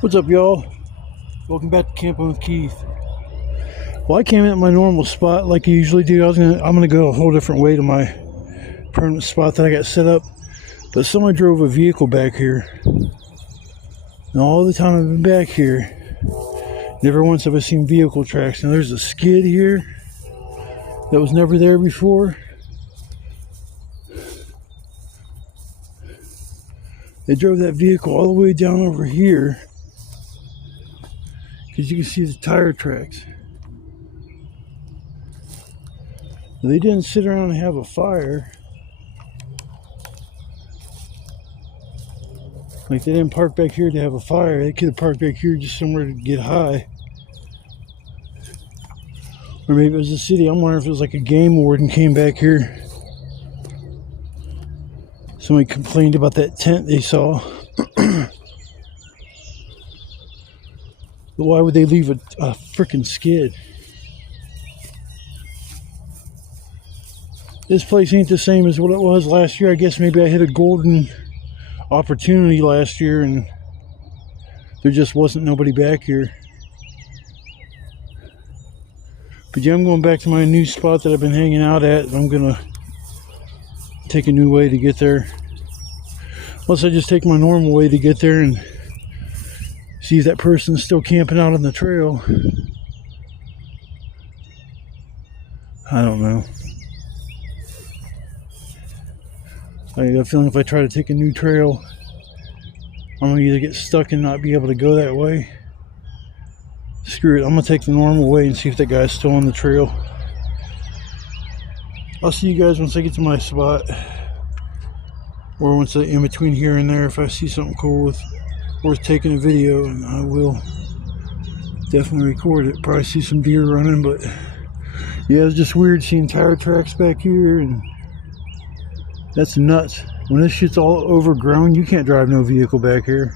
What's up, y'all? Welcome back to Camping with Keith. Well, I came at my normal spot like I usually do. I'm gonna go a whole different way to my permanent spot that I got set up. But someone drove a vehicle back here, and all the time I've been back here, never once have I seen vehicle tracks. Now there's a skid here that was never there before. They drove that vehicle all the way down over here, because you can see the tire tracks. They didn't sit around and have a fire. Like, they didn't park back here to have a fire. They could have parked back here just somewhere to get high. Or maybe it was the city. I'm wondering if it was like a game warden came back here. Somebody complained about that tent they saw. But why would they leave a freaking skid? This place ain't the same as what it was last year. I guess maybe I hit a golden opportunity last year and there just wasn't nobody back here. But yeah, I'm going back to my new spot that I've been hanging out at. I'm gonna take a new way to get there. Unless I just take my normal way to get there and see if that person's still camping out on the trail. I don't know. I got a feeling if I try to take a new trail, I'm gonna either get stuck and not be able to go that way. Screw it, I'm gonna take the normal way and see if that guy's still on the trail. I'll see you guys once I get to my spot, or once I, in between here and there, if I see something cool worth taking a video, and I will definitely record it. Probably see some deer running, but yeah, it's just weird seeing tire tracks back here, and that's nuts. When this shit's all overgrown, you can't drive no vehicle back here.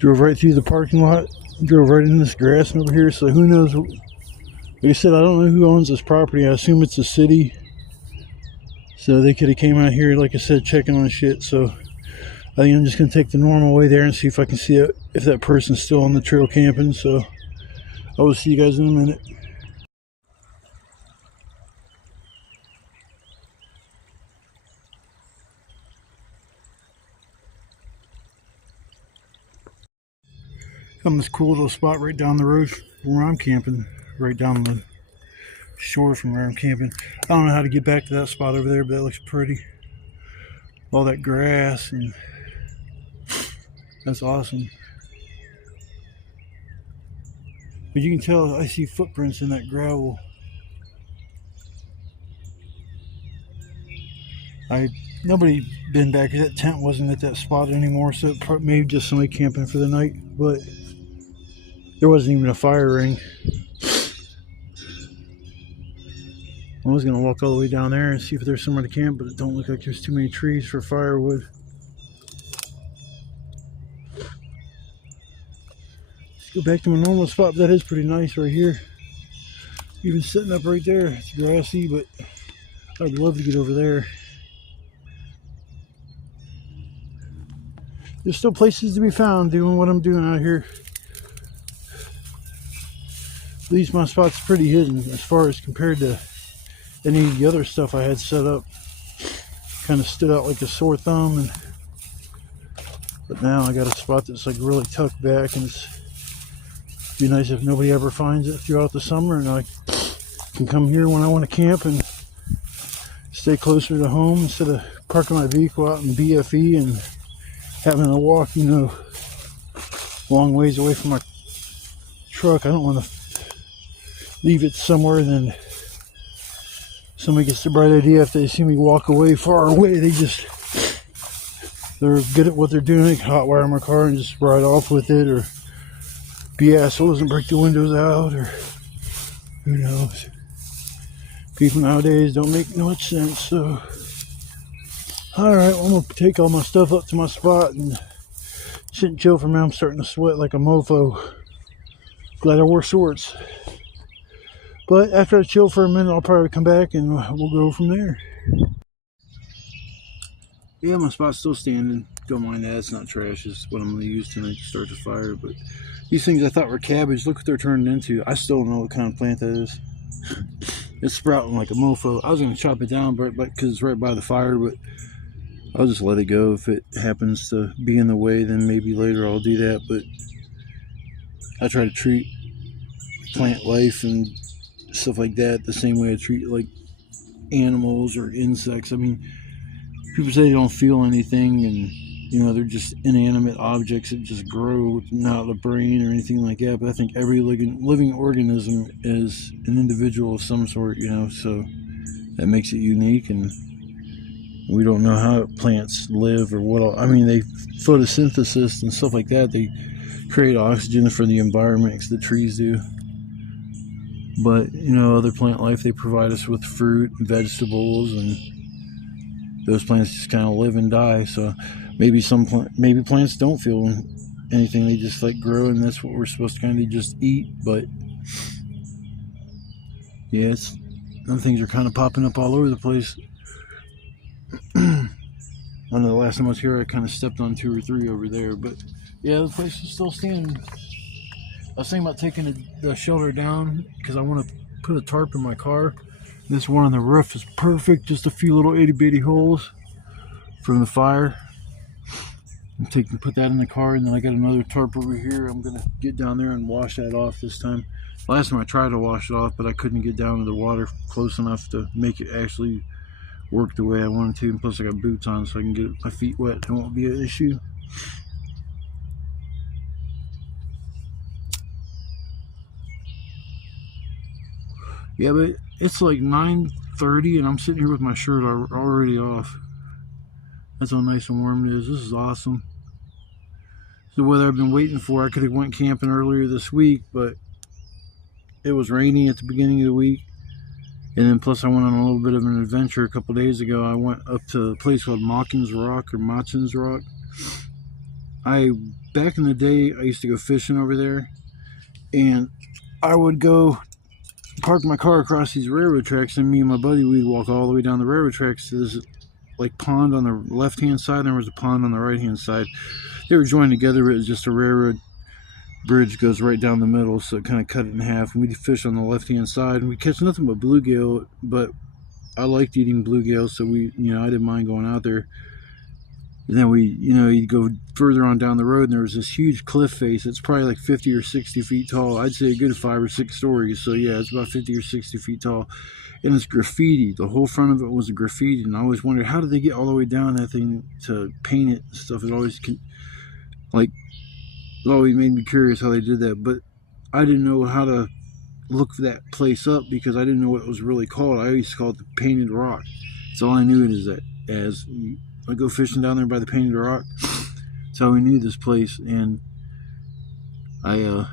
Drove right through the parking lot, drove right in this grass over here, so who knows. Like I said, I don't know who owns this property. I assume it's the city. So they could have came out here, like I said, checking on shit. So I think I'm just going to take the normal way there and see if I can see it, if that person's still on the trail camping. So I will see you guys in a minute. Found this cool little spot right down the road from where I'm camping, right down the shore from where I'm camping. I don't know how to get back to that spot over there, but that looks pretty. All that grass, and that's awesome. But you can tell I see footprints in that gravel. Nobody been back here. That tent wasn't at that spot anymore, so maybe just somebody camping for the night, but there wasn't even a fire ring. I was going to walk all the way down there and see if there's somewhere to camp, but it don't look like there's too many trees for firewood. Let's go back to my normal spot. That is pretty nice right here. Even sitting up right there, it's grassy, but I'd love to get over there. There's still places to be found doing what I'm doing out here. At least my spot's pretty hidden as far as compared to any of the other stuff I had set up. Kind of stood out like a sore thumb, but now I got a spot that's like really tucked back, and it'd be nice if nobody ever finds it throughout the summer, and I can come here when I want to camp and stay closer to home instead of parking my vehicle out in BFE and having to walk, you know, long ways away from my truck. I don't want to leave it somewhere and then somebody gets the bright idea if they see me walk away far away, they're good at what they're doing. They can hotwire my car and just ride off with it, or be assholes and break the windows out, or who knows. People nowadays don't make much sense. So alright, well, I'm gonna take all my stuff up to my spot and sit and chill for a minute. I'm starting to sweat like a mofo. Glad I wore shorts. But after I chill for a minute, I'll probably come back and we'll go from there. Yeah, my spot's still standing. don't mind that. It's not trash. It's what I'm going to use tonight to start the fire. But these things I thought were cabbage, look what they're turning into. I still don't know what kind of plant that is. It's sprouting like a mofo. I was going to chop it down because it's right by the fire, but I'll just let it go. If it happens to be in the way, then maybe later I'll do that. But I try to treat plant life and stuff like that the same way I treat like animals or insects. I mean, people say they don't feel anything, and you know, they're just inanimate objects that just grow, not the brain or anything like that. But I think every living organism is an individual of some sort, you know, so that makes it unique. And we don't know how plants live or what. I mean, they photosynthesis and stuff like that. They create oxygen for the environment, because the trees do. But you know, other plant life, they provide us with fruit and vegetables, and those plants just kind of live and die. So maybe maybe plants don't feel anything, they just like grow, and that's what we're supposed to kind of just eat. But yeah, some things are kind of popping up all over the place. I know the last time I was here I kind of stepped on 2 or 3 over there, but yeah, the place is still standing. I was thinking about taking the shelter down because I want to put a tarp in my car. This one on the roof is perfect, just a few little itty bitty holes from the fire. Put that in the car, and then I got another tarp over here. I'm gonna get down there and wash that off this time. Last time I tried to wash it off, but I couldn't get down to the water close enough to make it actually work the way I wanted to. And plus I got boots on, so I can get my feet wet. It won't be an issue. Yeah, but it's like 9:30 and I'm sitting here with my shirt already off. That's how nice and warm it is. This is awesome. It's the weather I've been waiting for. I could have went camping earlier this week, but it was raining at the beginning of the week. And then plus I went on a little bit of an adventure a couple days ago. I went up to a place called Mawkins Rock or Matson's Rock. Back in the day, I used to go fishing over there, and I would go park my car across these railroad tracks, and me and my buddy, we'd walk all the way down the railroad tracks to this like pond on the left hand side, and there was a pond on the right hand side. They were joined together, but it was just a railroad bridge goes right down the middle, so it kind of cut it in half. And we'd fish on the left hand side, and we catch nothing but bluegill, but I liked eating bluegill, so I didn't mind going out there. And then you'd go further on down the road, and there was this huge cliff face. It's probably like 50 or 60 feet tall. I'd say a good 5 or 6 stories. So yeah, it's about 50 or 60 feet tall. And it's graffiti. The whole front of it was a graffiti. And I always wondered, how did they get all the way down that thing to paint it and stuff? It always made me curious how they did that. But I didn't know how to look that place up because I didn't know what it was really called. I used to call it the Painted Rock. That's all I knew it as. I go fishing down there by the Painted Rock. That's how we knew this place. And I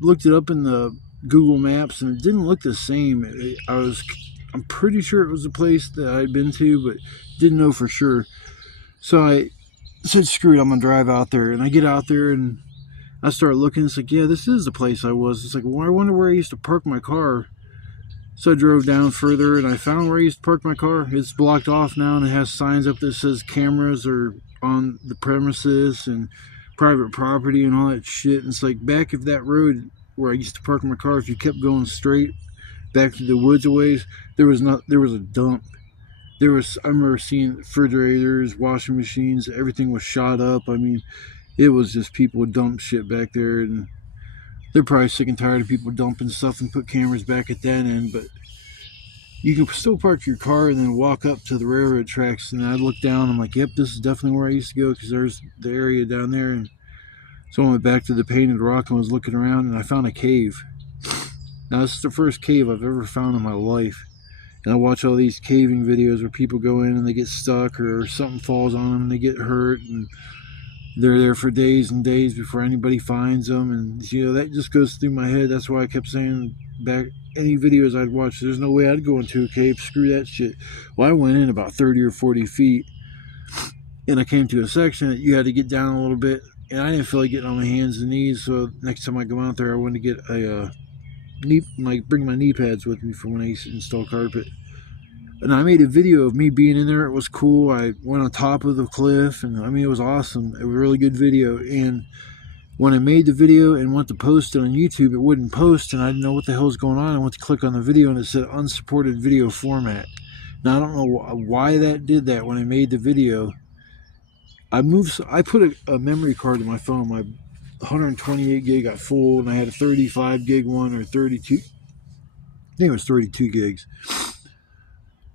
looked it up in the Google Maps, and it didn't look the same. I'm pretty sure it was a place that I'd been to, but didn't know for sure. So I said, screw it, I'm gonna drive out there. And I get out there and I start looking. It's like, yeah, this is the place I was. It's like, well, I wonder where I used to park my car. So I drove down further and I found where I used to park my car. It's blocked off now, and it has signs up that says cameras are on the premises and private property and all that shit. And it's like, back of that road where I used to park my car, if you kept going straight back to the woods a ways, there was a dump. I remember seeing refrigerators, washing machines, everything was shot up. I mean, it was just people would dump shit back there, and they're probably sick and tired of people dumping stuff and put cameras back at that end. But you can still park your car and then walk up to the railroad tracks. And I looked down, I'm like, yep, this is definitely where I used to go, because there's the area down there. And so I went back to the Painted Rock and was looking around, and I found a cave. Now, this is the first cave I've ever found in my life. And I watch all these caving videos where people go in and they get stuck, or something falls on them and they get hurt, and they're there for days and days before anybody finds them. And that just goes through my head. That's why I kept saying back, any videos I'd watch, there's no way I'd go into a cave. Screw that shit. Well, I went in about 30 or 40 feet, and I came to a section that you had to get down a little bit, and I didn't feel like getting on my hands and knees. So next time I go out there, I want to get bring my knee pads with me for when I used to install carpet. And I made a video of me being in there. It was cool. I went on top of the cliff, and I mean, it was awesome. It was a really good video. And when I made the video and went to post it on YouTube, it wouldn't post, and I didn't know what the hell was going on. I went to click on the video, and it said unsupported video format. Now, I don't know why that did that when I made the video. I put a memory card in my phone. My 128 gig got full, and I had a 35 gig one, or 32. I think it was 32 gigs.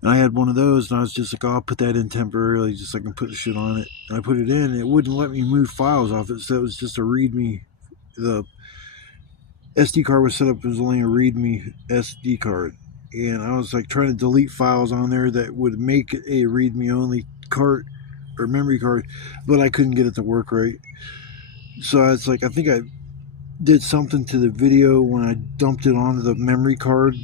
And I had one of those, and I was just like, oh, I'll put that in temporarily, just so I can put the shit on it. And I put it in, and it wouldn't let me move files off it, so it was just a README. The SD card was set up as only a README SD card. And I was like trying to delete files on there that would make it a README only card or memory card, but I couldn't get it to work right. So I was like, I think I did something to the video when I dumped it onto the memory card,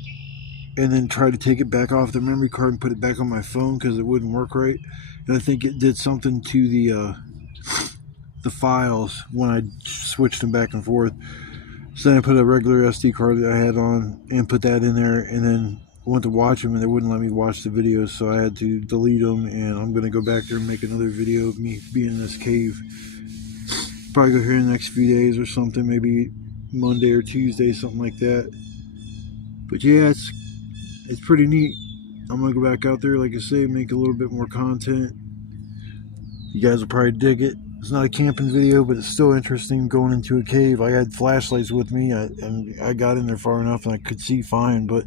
and then tried to take it back off the memory card and put it back on my phone because it wouldn't work right. And I think it did something to the files when I switched them back and forth. So then I put a regular SD card that I had on and put that in there, and then went to watch them, and they wouldn't let me watch the videos, so I had to delete them. And I'm going to go back there and make another video of me being in this cave. Probably go here in the next few days or something, maybe Monday or Tuesday, something like that. But yeah, it's pretty neat. I'm going to go back out there, like I say, make a little bit more content. You guys will probably dig it. It's not a camping video, but it's still interesting going into a cave. I had flashlights with me, and I got in there far enough and I could see fine, but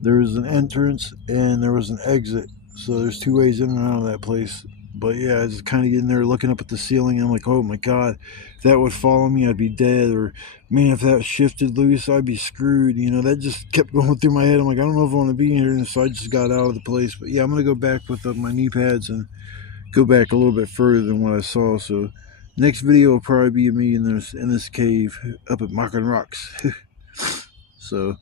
there was an entrance and there was an exit. So there's two ways in and out of that place. But yeah, I was just kind of getting there looking up at the ceiling, and I'm like, oh my God, if that would follow me, I'd be dead. Or, man, if that shifted loose, I'd be screwed. You know, that just kept going through my head. I'm like, I don't know if I want to be here. And so I just got out of the place. But yeah, I'm going to go back with my knee pads and go back a little bit further than what I saw. So next video will probably be me in this cave up at Mockin' Rocks. So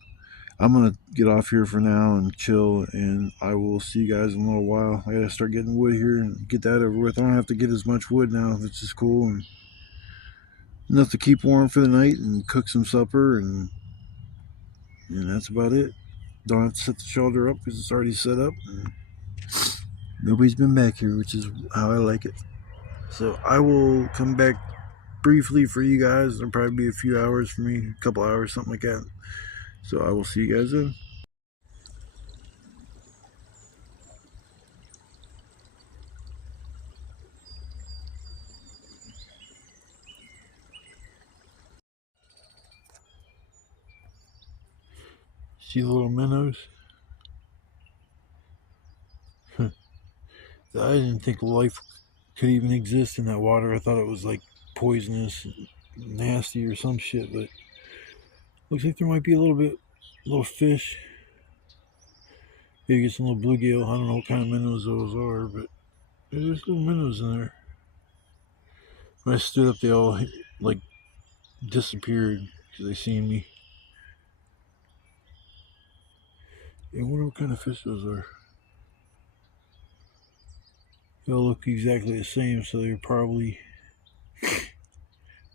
I'm gonna get off here for now and chill, and I will see you guys in a little while. I gotta start getting wood here and get that over with. I don't have to get as much wood now, which is cool, and enough to keep warm for the night and cook some supper, and that's about it. Don't have to set the shelter up because it's already set up, and nobody's been back here, which is how I like it. So I will come back briefly for you guys. It'll probably be a few hours for me, a couple hours, something like that. So I will see you guys then. See the little minnows? I didn't think life could even exist in that water. I thought it was like poisonous and nasty or some shit, but looks like there might be a little fish. Maybe get some little bluegill. I don't know what kind of minnows those are, but there's little minnows in there. When I stood up, they all like disappeared because they seen me. I wonder what kind of fish those are. They all look exactly the same, so they're probably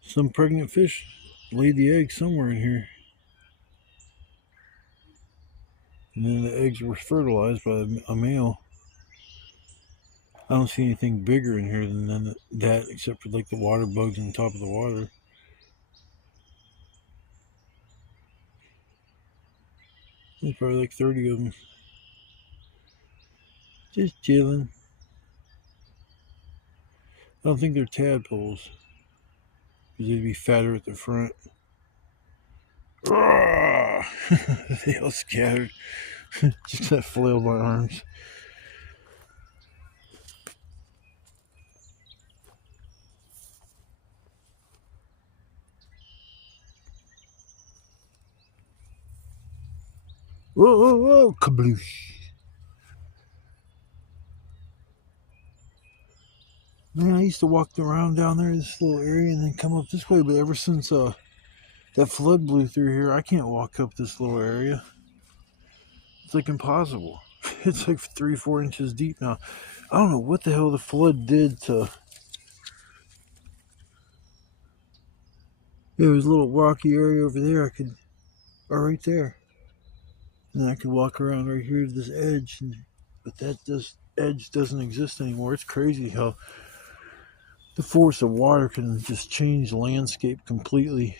some pregnant fish laid the egg somewhere in here. And then the eggs were fertilized by a male. I don't see anything bigger in here than that, except for like the water bugs on top of the water. There's probably like 30 of them. Just chilling. I don't think they're tadpoles, because they'd be fatter at the front. They all scattered. Just got flailed my arms. Whoa, whoa, whoa, kabloosh. Man, I used to walk around down there in this little area and then come up this way, but ever since that flood blew through here, I can't walk up this little area. It's like impossible. It's like 3-4 inches deep now. I don't know what the hell the flood did to... There was a little rocky area over there. Oh, right there. And I could walk around right here to this edge, but this edge doesn't exist anymore. It's crazy how the force of water can just change the landscape completely.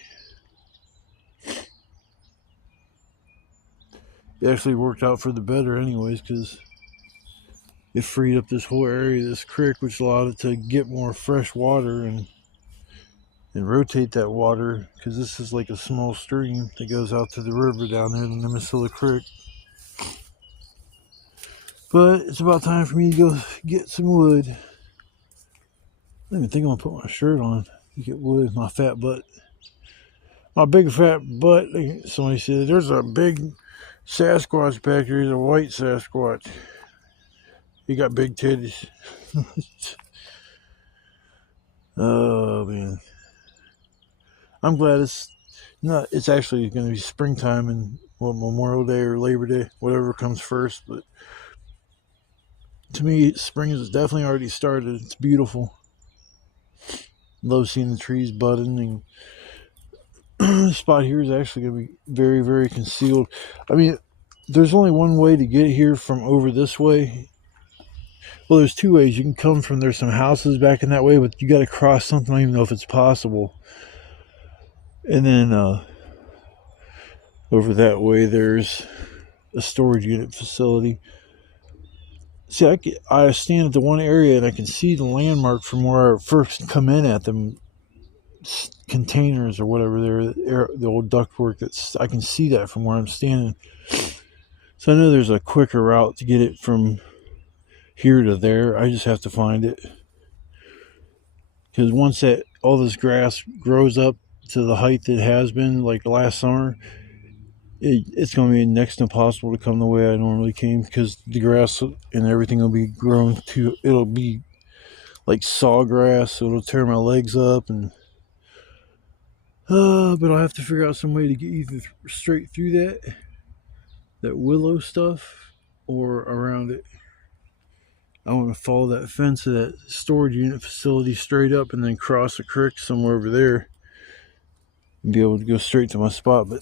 It actually worked out for the better anyways, because it freed up this whole area of this creek, which allowed it to get more fresh water and rotate that water, because this is like a small stream that goes out to the river down there, the Nemasilla Creek. But it's about time for me to go get some wood. I don't even think I'm gonna put my shirt on to get wood. My fat butt, my big fat butt. Somebody said there's a big Sasquatch back here. He's a white Sasquatch. He got big titties. Oh man, I'm glad it's not. It's actually going to be springtime and Memorial Day or Labor Day, whatever comes first. But to me, spring has definitely already started. It's beautiful. Love seeing the trees budding, and this spot here is actually going to be very, very concealed. I mean, there's only one way to get here from over this way. Well, there's two ways. You can come from, there's some houses back in that way, but you got to cross something. I don't even know if it's possible. And then over that way, there's a storage unit facility. See, I stand at the one area and I can see the landmark from where I first come in at them containers or whatever they're, the old ductwork. I can see that from where I'm standing. So I know there's a quicker route to get it from here to there. I just have to find it, because once that all this grass grows up to the height it has been, like last summer, it's going to be next to impossible to come the way I normally came, because the grass and everything will be grown to, it'll be like sawgrass, so it'll tear my legs up. And but I'll have to figure out some way to get either straight through that willow stuff or around it. I want to follow that fence of that storage unit facility straight up and then cross a creek somewhere over there and be able to go straight to my spot. But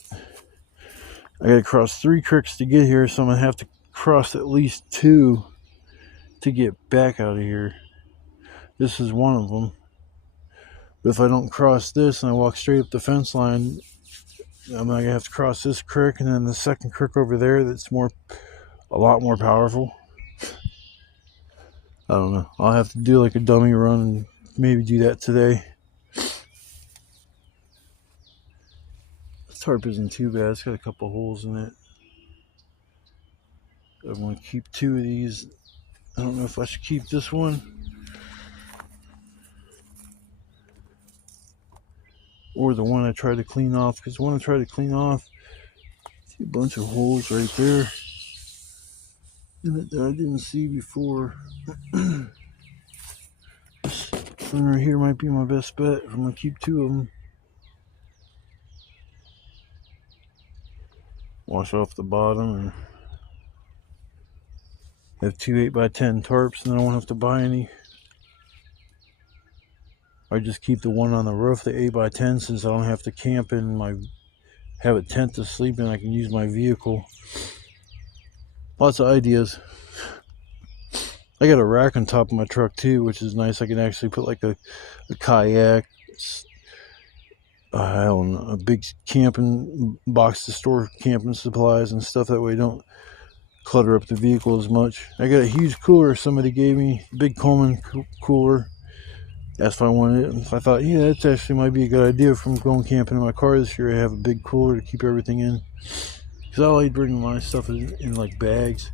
I got to cross 3 creeks to get here, so I'm going to have to cross at least 2 to get back out of here. This is one of them. But if I don't cross this and I walk straight up the fence line, I'm going to have to cross this creek and then the second creek over there that's a lot more powerful. I don't know. I'll have to do like a dummy run and maybe do that today. This tarp isn't too bad. It's got a couple holes in it. I'm going to keep 2 of these. I don't know if I should keep this one or the one I tried to clean off, because the one I tried to clean off, see a bunch of holes right there in it that I didn't see before. This one right here might be my best bet. I'm going to keep 2 of them. Wash off the bottom and have 2 8x10 tarps, and then I won't have to buy any. I just keep the one on the roof, the 8x10, since I don't have to camp in have a tent to sleep in. I can use my vehicle. Lots of ideas. I got a rack on top of my truck too, which is nice. I can actually put like a kayak, I don't know, a big camping box to store camping supplies and stuff. That way I don't clutter up the vehicle as much. I got a huge cooler somebody gave me, big Coleman cooler. That's if I wanted it. If I thought, yeah, that actually might be a good idea from going camping in my car this year. I have a big cooler to keep everything in, because I like bringing my stuff in like bags.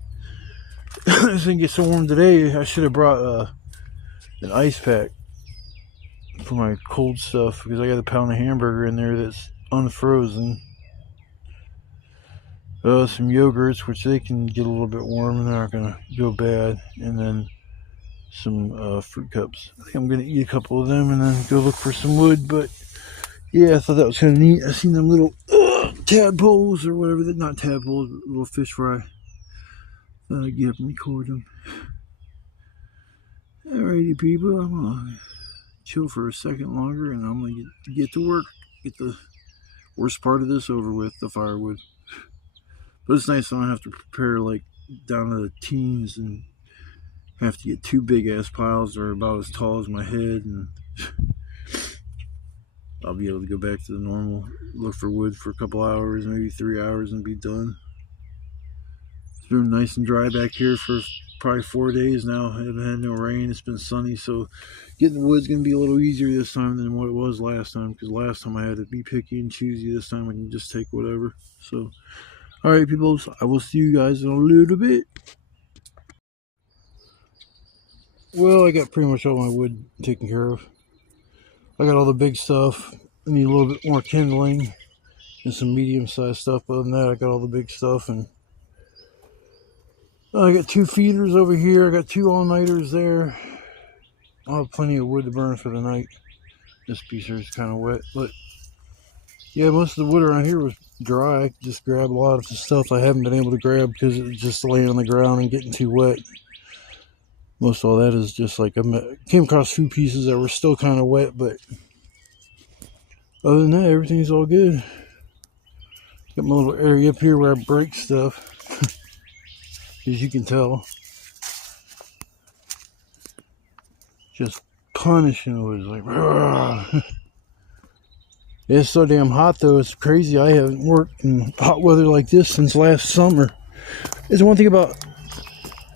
This thing gets so warm today. I should have brought an ice pack for my cold stuff, because I got a pound of hamburger in there that's unfrozen. Some yogurts, which they can get a little bit warm and they're not gonna go bad, and then some fruit cups. I think I'm gonna eat a couple of them and then go look for some wood. But yeah, I thought that was kind of neat. I seen them little tadpoles or whatever. They're not tadpoles, but little fish fry. Thought I'd get up and record them. Alrighty, people, I'm gonna chill for a second longer, and I'm gonna get to work. Get the worst part of this over with, the firewood. But it's nice I don't have to prepare like down to the teens and have to get two big ass piles that are about as tall as my head, and I'll be able to go back to the normal, look for wood for a couple hours, maybe 3 hours, and be done. It's been nice and dry back here for probably 4 days now. I haven't had no rain. It's been sunny, so getting the wood's going to be a little easier this time than what it was last time, because last time I had to be picky and choosy. This time I can just take whatever. So, alright people, I will see you guys in a little bit. Well, I got pretty much all my wood taken care of. I got all the big stuff. I need a little bit more kindling and some medium-sized stuff. Other than that, I got all the big stuff, and I got 2 feeders over here. I got 2 all-nighters there. I'll have plenty of wood to burn for the night. This piece here is kind of wet, but yeah, most of the wood around here was dry. I just grabbed a lot of the stuff I haven't been able to grab because it was just laying on the ground and getting too wet. Most of all that is just like I came across 2 pieces that were still kind of wet, but other than that, everything's all good. Got my little area up here where I break stuff, as you can tell. Just punishing it was like, it's so damn hot though. It's crazy. I haven't worked in hot weather like this since last summer. There's one thing about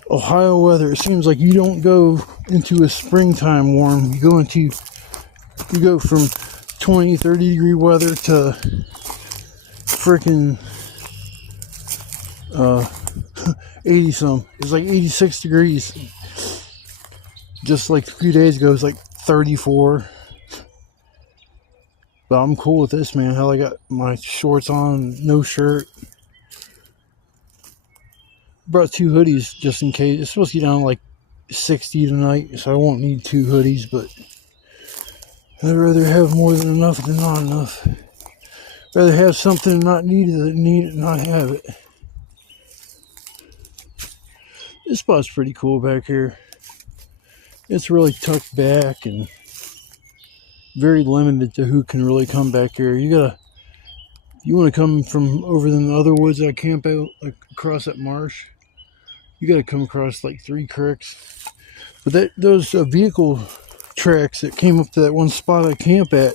Ohio weather. It seems like you don't go into a springtime warm. You go from 20, 30 degree weather to freaking 80 some. It's like 86 degrees. Just like a few days ago, it was like 34. But I'm cool with this, man. Hell, I got my shorts on, no shirt. Brought 2 hoodies just in case. It's supposed to get down to like 60 tonight, so I won't need 2 hoodies, but I'd rather have more than enough than not enough. Rather have something and not need it than need it and not have it. This spot's pretty cool back here. It's really tucked back and very limited to who can really come back here. You want to come from over in the other woods I camp out, like across that marsh, you got to come across like 3 creeks. But those vehicle tracks that came up to that one spot I camp at,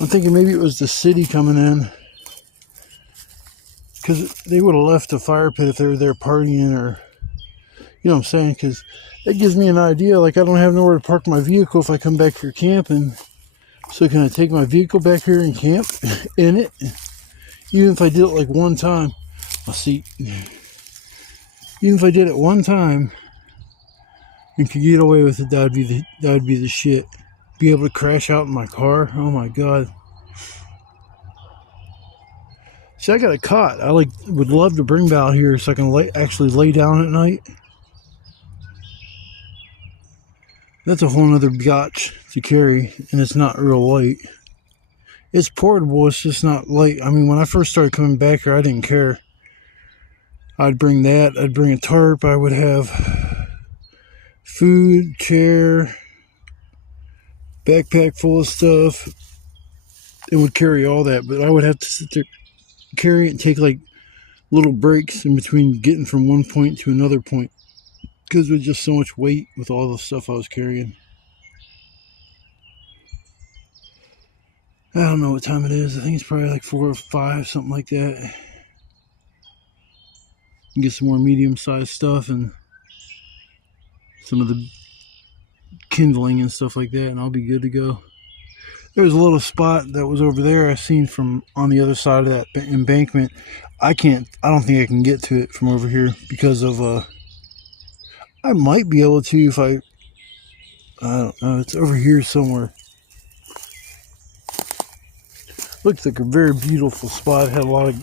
I'm thinking maybe it was the city coming in, because they would have left the fire pit if they were there partying, or you know what I'm saying, because that gives me an idea. Like, I don't have nowhere to park my vehicle if I come back here camping. So can I take my vehicle back here and camp in it? Even if I did it like one time. I'll see. Even if I did it one time and could get away with it, that'd be the shit. Be able to crash out in my car. Oh my god. See, I got a cot. I would love to bring out here so I can actually lay down at night. That's a whole nother gotch to carry, and it's not real light. It's portable, it's just not light. I mean, when I first started coming back here, I didn't care. I'd bring that, I'd bring a tarp, I would have food, chair, backpack full of stuff. It would carry all that, but I would have to sit there, carry it, and take like little breaks in between getting from one point to another point, because it was just so much weight with all the stuff I was carrying. I don't know what time it is. I think it's probably like 4 or 5, something like that. Get some more medium-sized stuff and some of the kindling and stuff like that, and I'll be good to go. There was a little spot that was over there I seen from on the other side of that embankment. I don't think I can get to it from over here because of I might be able to if I don't know. It's over here somewhere. Looks like a very beautiful spot. It had a lot of,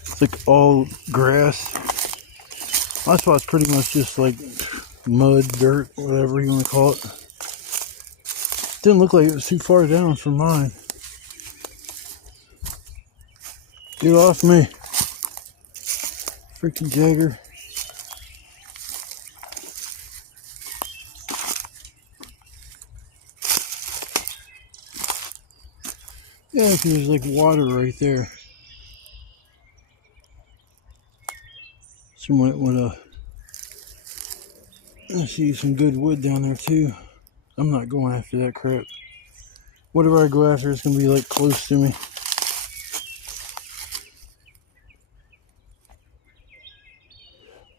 it's like all grass. My spot's pretty much just like mud, dirt, whatever you want to call it. Didn't look like it was too far down from mine. Get off me. Freaking Jagger. Yeah, there's like water right there. So might want to see some good wood down there too. I'm not going after that crap. Whatever I go after is going to be like close to me.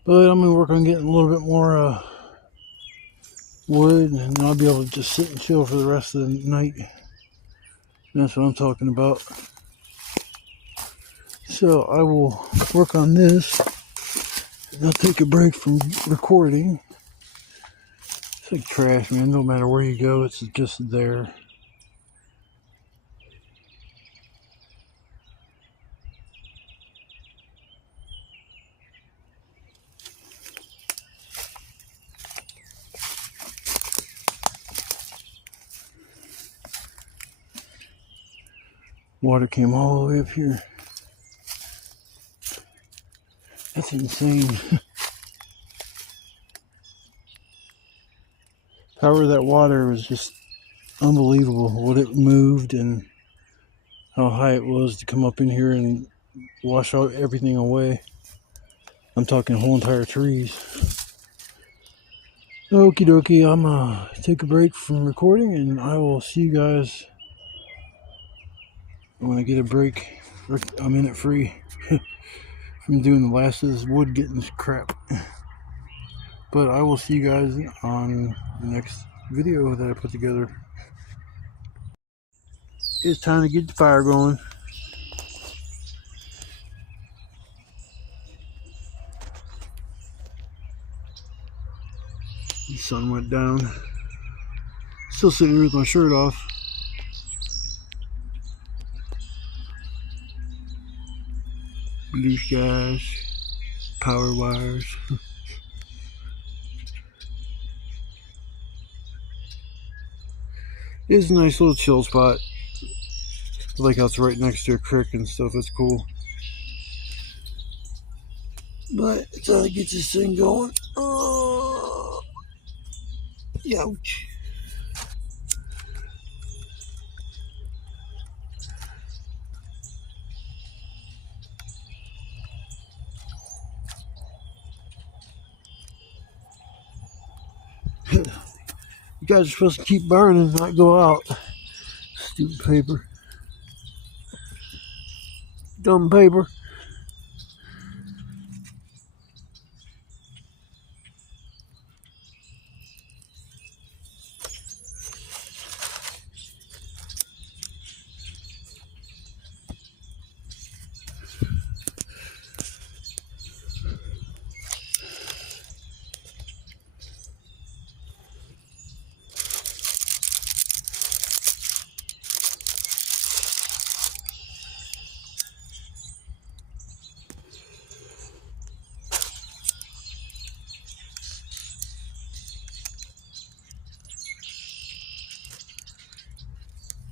But I'm going to work on getting a little bit more wood, and then I'll be able to just sit and chill for the rest of the night. And that's what I'm talking about. So I will work on this, and I'll take a break from recording. It's like trash, man. No matter where you go, it's just there. Water came all the way up here. That's insane. Power of that water was just unbelievable. What it moved and how high it was to come up in here and wash out everything away. I'm talking whole entire trees. Okie dokie, I'm gonna take a break from recording, and I will see you guys when I get a break. I'm in it free from doing the last of this wood getting this crap. But I will see you guys on the next video that I put together. It's time to get the fire going. The sun went down. Still sitting here with my shirt off. Blue skies, power wires. It's a nice little chill spot. I like how it's right next to a creek and stuff. It's cool. But it's how to get this thing going. Ouch. You guys are supposed to keep burning, not go out. Stupid paper. Dumb paper.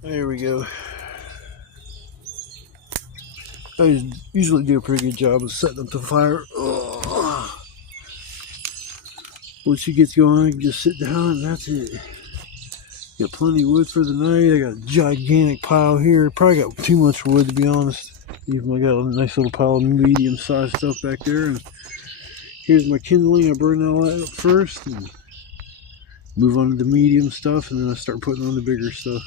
There we go. I usually do a pretty good job of setting up the fire. Once it gets going, I can just sit down and that's it. Got plenty of wood for the night. I got a gigantic pile here. Probably got too much wood, to be honest. Even I got a nice little pile of medium-sized stuff back there. And here's my kindling. I burn all that up first and move on to the medium stuff, and then I start putting on the bigger stuff.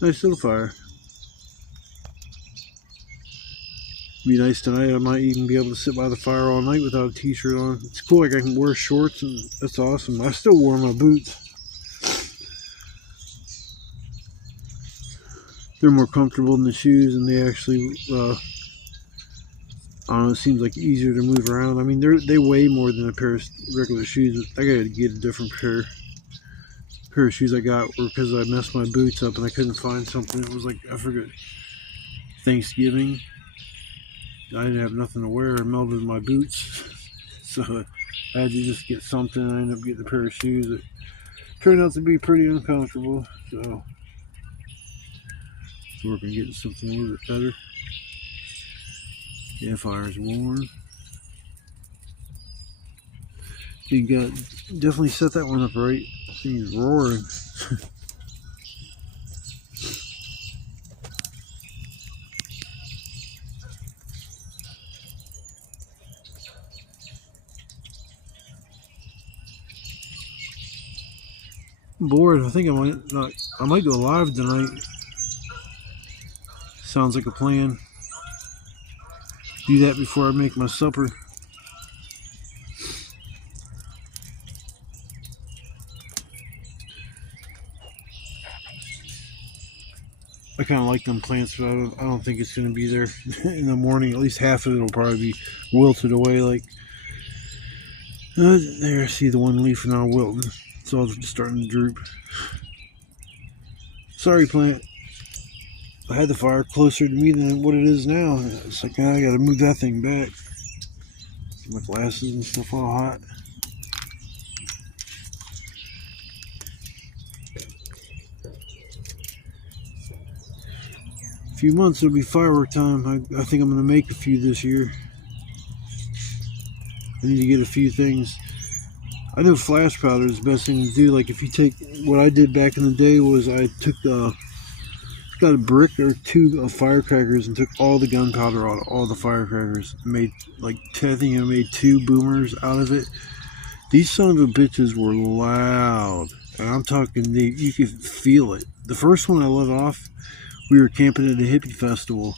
Nice little fire. Be nice tonight. I might even be able to sit by the fire all night without a t-shirt on. It's cool, like I can wear shorts, and that's awesome. I still wore my boots. They're more comfortable than the shoes, and they actually, I don't know, it seems like easier to move around. I mean, they weigh more than a pair of regular shoes. I gotta get a different pair of shoes I got were because I messed my boots up and I couldn't find something. It was like, I forget, Thanksgiving. I didn't have nothing to wear. I melted my boots. So I had to just get something. I ended up getting a pair of shoes that turned out to be pretty uncomfortable. So let's work on getting something a little bit better. Yeah, fire's warm. You got definitely set that one up right. He's roaring. I'm bored. I think I might go live tonight. Sounds like a plan. Do that before I make my supper. I kind of like them plants, but I don't think it's going to be there in the morning. At least half of it will probably be wilted away. Like there, see the one leaf now wilting. It's all starting to droop. Sorry, plant. I had the fire closer to me than what it is now. It's like, I got to move that thing back. My glasses and stuff all hot. A few months it'll be firework time. I think I'm going to make a few this year. I need to get a few things. I know flash powder is the best thing to do. Like if you take, what I did back in the day was I took got a brick or two of firecrackers and took all the gunpowder out of all the firecrackers. Made like, I think I made 2 boomers out of it. These sons of bitches were loud. And I'm talking, you could feel it. The first one I let off, we were camping at a hippie festival.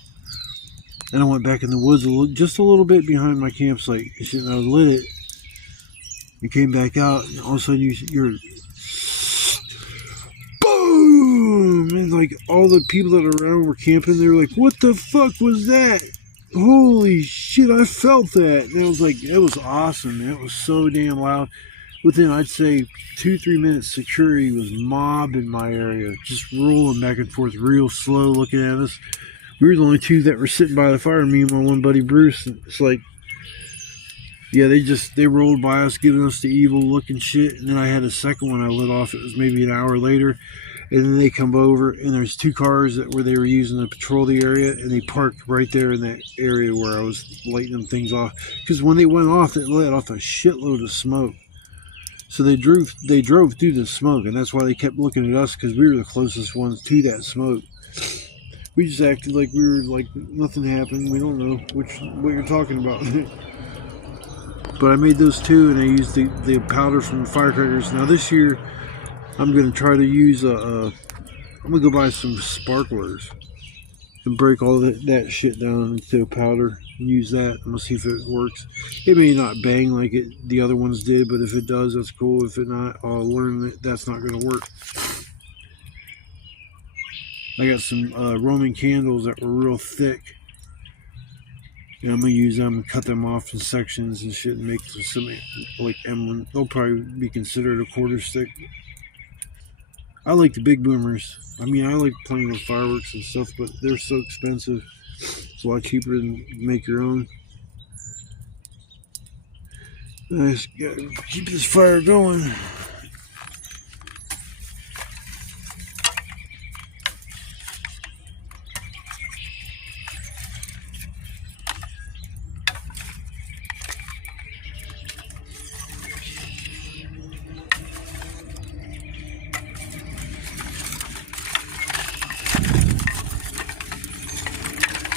And I went back in the woods just a little bit behind my campsite. And I lit it. And came back out, and all of a sudden you're boom! And like all the people that are around were camping, they were like, what the fuck was that? Holy shit, I felt that. And it was like, it was awesome, man. It was so damn loud. Within, I'd say, 2-3 minutes, security was mobbing my area, just rolling back and forth real slow, looking at us. We were the only 2 that were sitting by the fire, me and my one buddy Bruce. And it's like, yeah, they rolled by us, giving us the evil looking shit. And then I had a second one I lit off. It was maybe an hour later. And then they come over, and there's 2 cars where they were using to patrol the area, and they parked right there in that area where I was lighting them things off. Because when they went off, it let off a shitload of smoke. So they drove through the smoke, and that's why they kept looking at us, because we were the closest ones to that smoke. We just acted like we were like nothing happened. We don't know what you're talking about. But I made those 2, and I used the powder from the firecrackers. Now this year, I'm going to try to use I'm going to go buy some sparklers and break all that shit down into powder and use that. I'm going to see if it works. It may not bang like the other ones did, but if it does, that's cool. If it not, I'll learn that that's not going to work. I got some Roman candles that were real thick. And I'm going to use them and cut them off in sections and shit and make some like emblem. They'll probably be considered a quarter stick. I like the big boomers. I mean, I like playing with fireworks and stuff, but they're so expensive. It's a lot cheaper than make your own. I just gotta keep this fire going.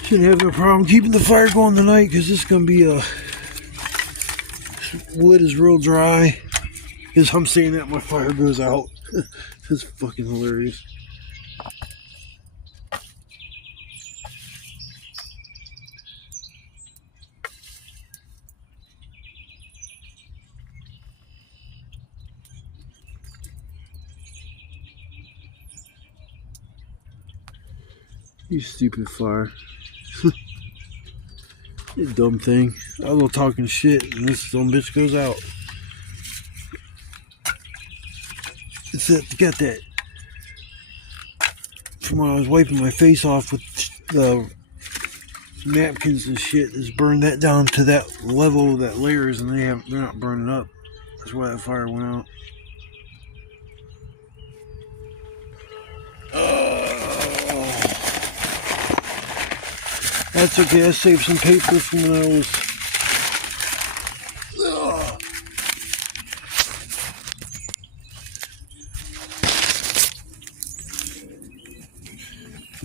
Shouldn't have no problem keeping the fire going tonight, because this is going to be wood is real dry. As I'm saying that, my fire goes out. It's fucking hilarious. You stupid fire. You dumb thing. I was talking shit, and this dumb bitch goes out. It's got that. From when I was wiping my face off with the napkins and shit, it's burned that down to that level, that layers, and they're not burning up. That's why that fire went out. That's okay, I saved some paper from when I was...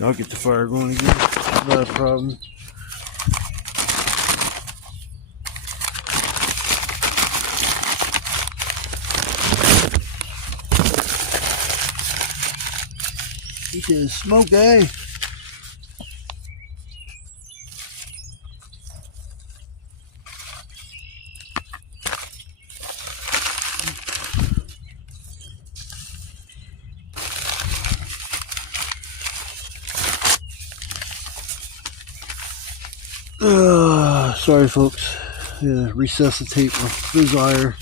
I'll get the fire going again, not a problem. Look at the smoke, eh? Sorry folks, yeah, resuscitate my desire.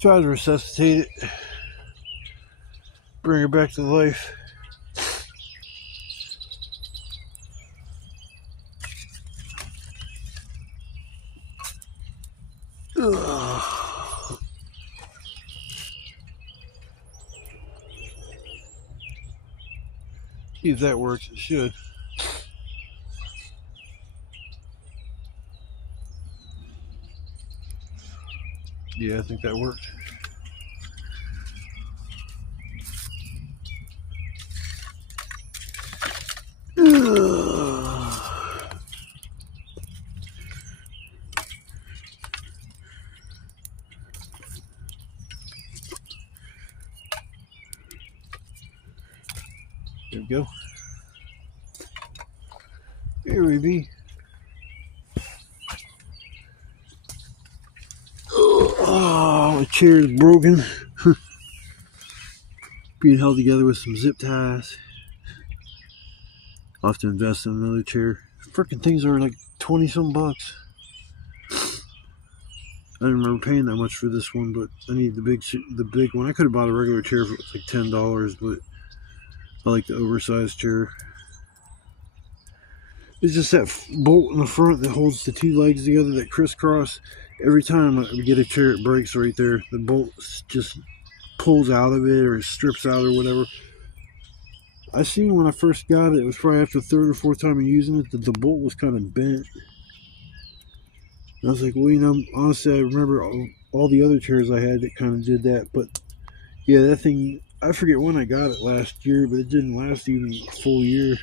Try to resuscitate it, bring her back to life. See if that works. It should. Yeah, I think that worked. There we go. Here we be. Oh, my chair is broken. Being held together with some zip ties. I'll have to invest in another chair. Freaking things are like 20 some bucks. I didn't remember paying that much for this one, but I need the big one. I could have bought a regular chair for like $10, but I like the oversized chair. It's just that bolt in the front that holds the two legs together that crisscross. Every time I get a chair, it breaks right there. The bolt just pulls out of it or strips out or whatever. I seen when I first got it, it was probably after the third or fourth time of using it, that the bolt was kind of bent. And I was like, well, you know, honestly, I remember all the other chairs I had that kind of did that. But yeah, that thing, I forget when I got it last year, but it didn't last even a full year.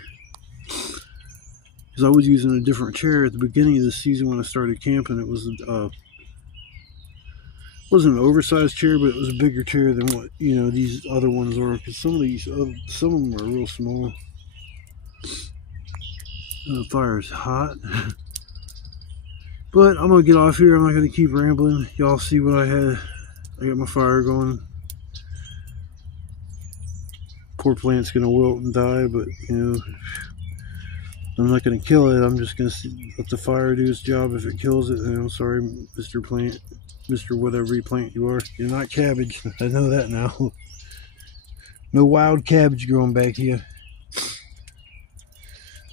Because I was using a different chair at the beginning of the season when I started camping. It was wasn't an oversized chair, but it was a bigger chair than what, you know, these other ones are. Because some of them are real small. The fire is hot. But I'm going to get off here. I'm not going to keep rambling. Y'all see what I had. I got my fire going. Poor plant's going to wilt and die, but, you know, I'm not going to kill it. I'm just going to let the fire do its job. If it kills it, then I'm sorry, Mr. Plant. Mr. Whatever plant you are. You're not cabbage. I know that now. No wild cabbage growing back here.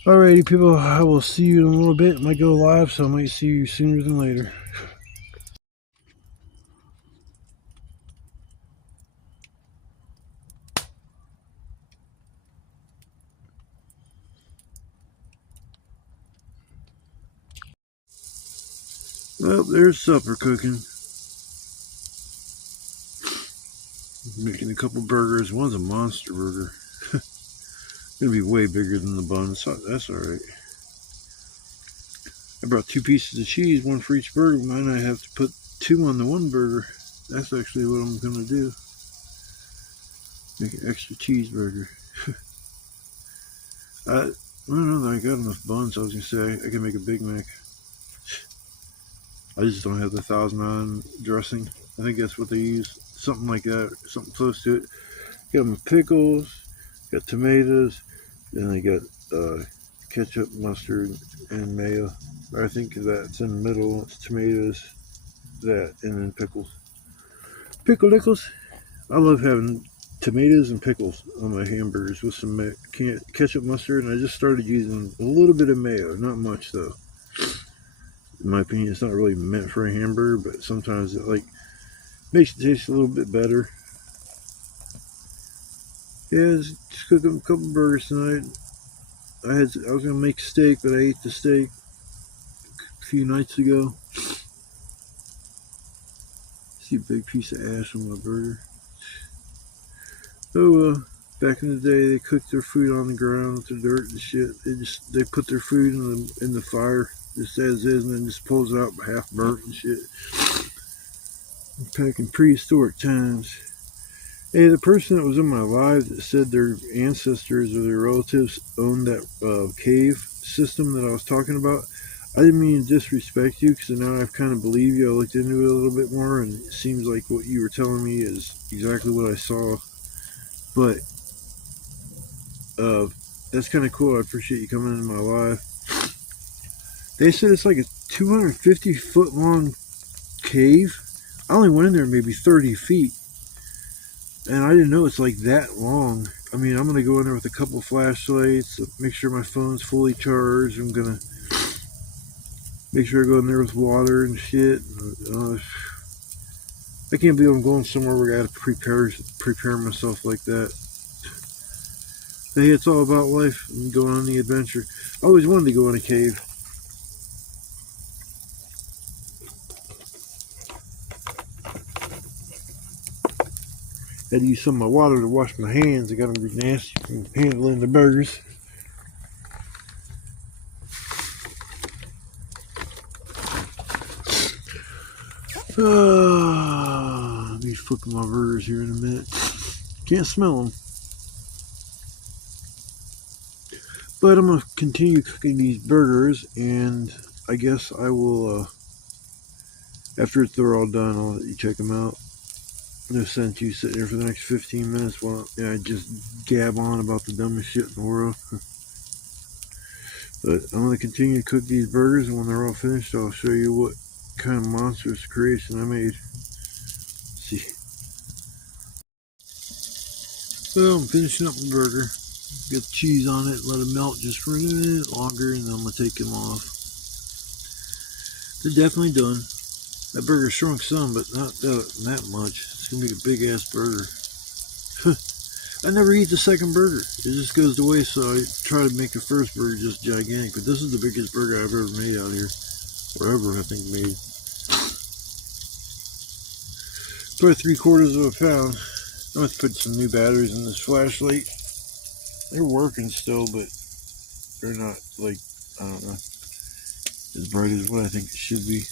Alrighty, people. I will see you in a little bit. I might go live, so I might see you sooner than later. Well, there's supper cooking. Making a couple burgers. One's a monster burger. Gonna be way bigger than the bun, so that's alright. I brought 2 pieces of cheese, one for each burger. Might I have to put 2 on the one burger. That's actually what I'm gonna do. Make an extra cheeseburger. I don't know that I got enough buns. I was gonna say I can make a Big Mac. I just don't have the Thousand Island dressing. I think that's what they use. Something like that, something close to it. Got them pickles, got tomatoes, then they got ketchup, mustard, and mayo. I think that's in the middle. It's tomatoes, that, and then pickles. Pickles. I love having tomatoes and pickles on my hamburgers with some ketchup, mustard, and I just started using a little bit of mayo. Not much though. In my opinion, it's not really meant for a hamburger, but sometimes it makes it taste a little bit better. Yeah, just cooking a couple burgers tonight. I was gonna make steak, but I ate the steak a few nights ago. See a big piece of ash on my burger. Oh, Back in the day, they cooked their food on the ground with the dirt and shit. They put their food in the fire just as is, and then just pulls it out half burnt and shit. Back in prehistoric times. Hey, the person that was in my live that said their ancestors or their relatives owned that cave system that I was talking about, I didn't mean to disrespect you, because now I've kind of believed you. I looked into it a little bit more, and it seems like what you were telling me is exactly what I saw. But that's kind of cool. I appreciate you coming into my live. They said it's like a 250-foot long cave. I only went in there maybe 30 feet. And I didn't know it's like that long. I mean, I'm going to go in there with a couple flashlights, make sure my phone's fully charged. I'm going to make sure I go in there with water and shit. I can't believe I'm going somewhere where I got to prepare myself like that. But hey, it's all about life and going on the adventure. I always wanted to go in a cave. Had to use some of my water to wash my hands. I got them nasty from handling the burgers. I'll be flipping my burgers here in a minute. Can't smell them. But I'm going to continue cooking these burgers, and I guess I will, after they're all done, I'll let you check them out. No sense you sitting there for the next 15 minutes while I just gab on about the dumbest shit in the world. But I'm going to continue to cook these burgers, and when they're all finished, I'll show you what kind of monstrous creation I made. Let's see. Well, I'm finishing up the burger. Get the cheese on it, let it melt just for a minute longer, and then I'm going to take them off. They're definitely done. That burger shrunk some, but not that much. It's going to be a big ass burger. I never eat the second burger. It just goes to waste, so I try to make the first burger just gigantic. But this is the biggest burger I've ever made out here. Or ever, I think, made. Probably 3/4 of a pound. I'm going to put some new batteries in this flashlight. They're working still, but they're not, like, I don't know, as bright as what I think it should be.